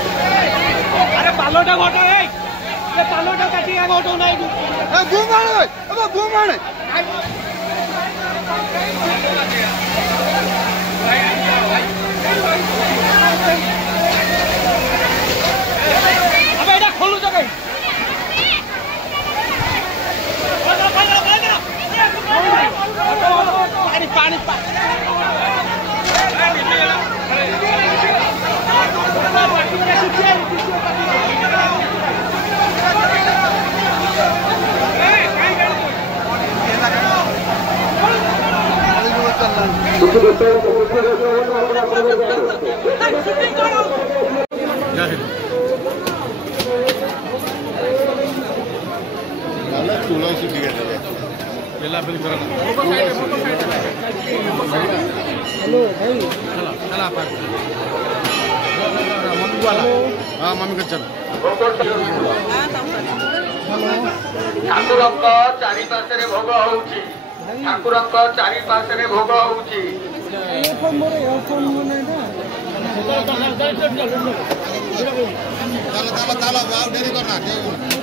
अरे पालोटा घोटो है ये पालोटा काटिया घोटो नहीं ए घुमाने अब घुमाने अब एटा खोलू जगह पानी पानी हेलो भाई चला हाँ मम्मी को चल ठाकुर चारिपार्श्वे भोग होउची ठाकुर चारिपार्श्वे भोग होउची चलो